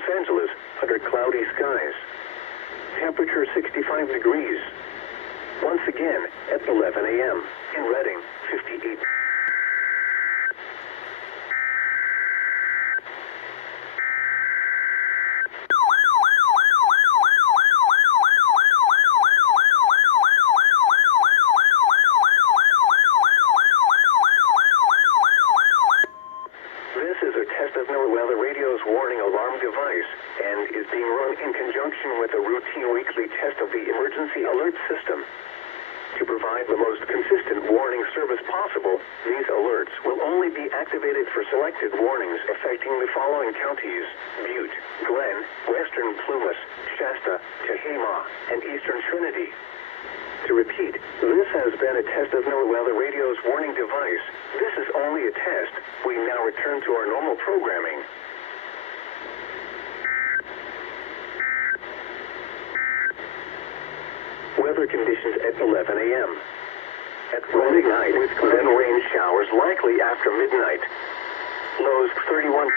Los Angeles under cloudy skies. Temperature 65 degrees. Once again at 11 a.m. in Redding, 58. This is a test of NOAA Weather Radio's warning alarm device and is being run in conjunction with a routine weekly test of the emergency alert system. To provide the most consistent warning service possible, these alerts will only be activated for selected warnings affecting the following counties: Butte, Glen, Western Plumas, Shasta, Tehama, and Eastern Trinity. To repeat, this has been a test of NOAA Weather Radio's warning device. This is only a test. We now return to our normal programming. Weather conditions at 11 a.m. At Friday night, with then rain showers likely after midnight. Lows 31.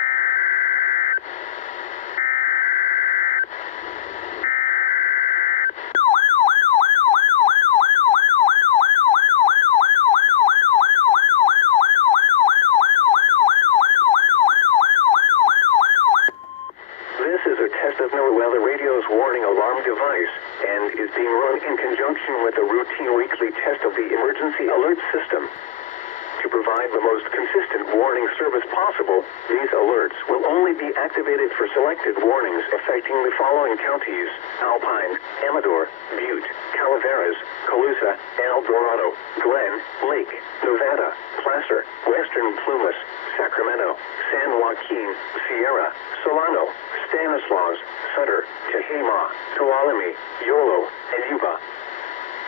This is a test of NOAA Weather Radio's warning alarm device and is being run in conjunction with a routine weekly test of the emergency alert system. To provide the most consistent warning service possible, these alerts will only be activated for selected warnings affecting the following counties: Alpine, Amador, Butte, Calaveras, Colusa, El Dorado, Glen, Lake, Nevada, Placer, Western Plumas, Sacramento, San Joaquin, Sierra, Solano, Stanislaus, Sutter, Tehama, Tuolumne, Yolo, and Yuba.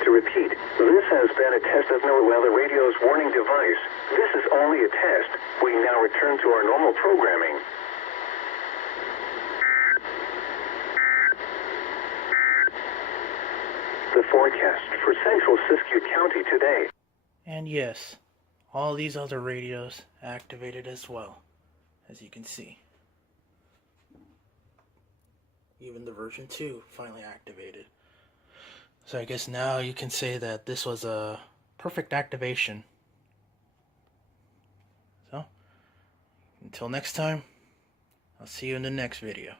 To repeat, this has been a test of NOAA Weather Radio's warning device. This is only a test. We now return to our normal programming. The forecast for central Siskiyou County today. And yes, all these other radios activated as well, as you can see. Even the version 2 finally activated. So I guess now you can say that this was a perfect activation. So, until next time, I'll see you in the next video.